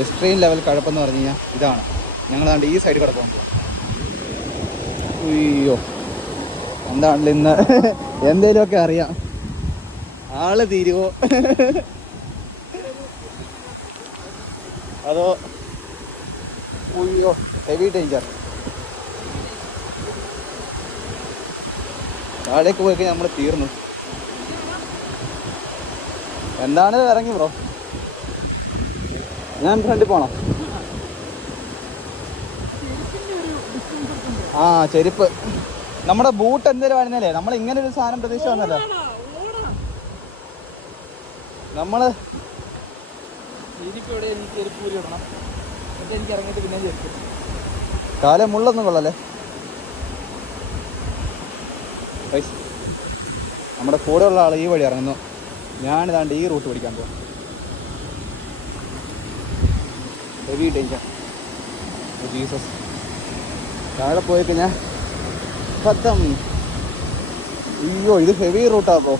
Extreme level കഴപ്പെന്ന് പറഞ്ഞു കഴിഞ്ഞാൽ ഇതാണ്. ഞങ്ങളാണ്ട് ഈ സൈഡ് കൂടെ പോകുമ്പോൾ അയ്യോ എന്താണല്ലോ ഇന്ന് എന്തേലുമൊക്കെ അറിയാം. ആള് തീരുവോ അതോ അയ്യോ ഹെവി ഡേഞ്ചർ. താഴേക്ക് പോയി കഴിഞ്ഞാൽ നമ്മൾ തീർന്നു. എന്താണ് ഇറങ്ങി ബ്രോ? ഞാൻ ഫ്രണ്ടിൽ പോണം. ആ ചെരുപ്പ് നമ്മുടെ ബൂട്ട് എന്തേലും വരുന്നല്ലേ, നമ്മൾ ഇങ്ങനെ ഒരു സാധനം പ്രതീക്ഷ വന്നല്ലോ. നമ്മള് കാലേ മുള്ളൊന്നും കൊള്ളല്ലേ. നമ്മുടെ കൂടെ ഉള്ള ആൾ ഈ വഴി ഇറങ്ങുന്നു, ഞാനിതാണ്ട് ഈ റൂട്ട് പിടിക്കാൻ പോകും. Heavy danger. ജീസസ്, താഴെ പോയി കഴിഞ്ഞാൽ ഖത്തം. അയ്യോ ഇത് ഹെവി റൂട്ടാ ബ്രോ.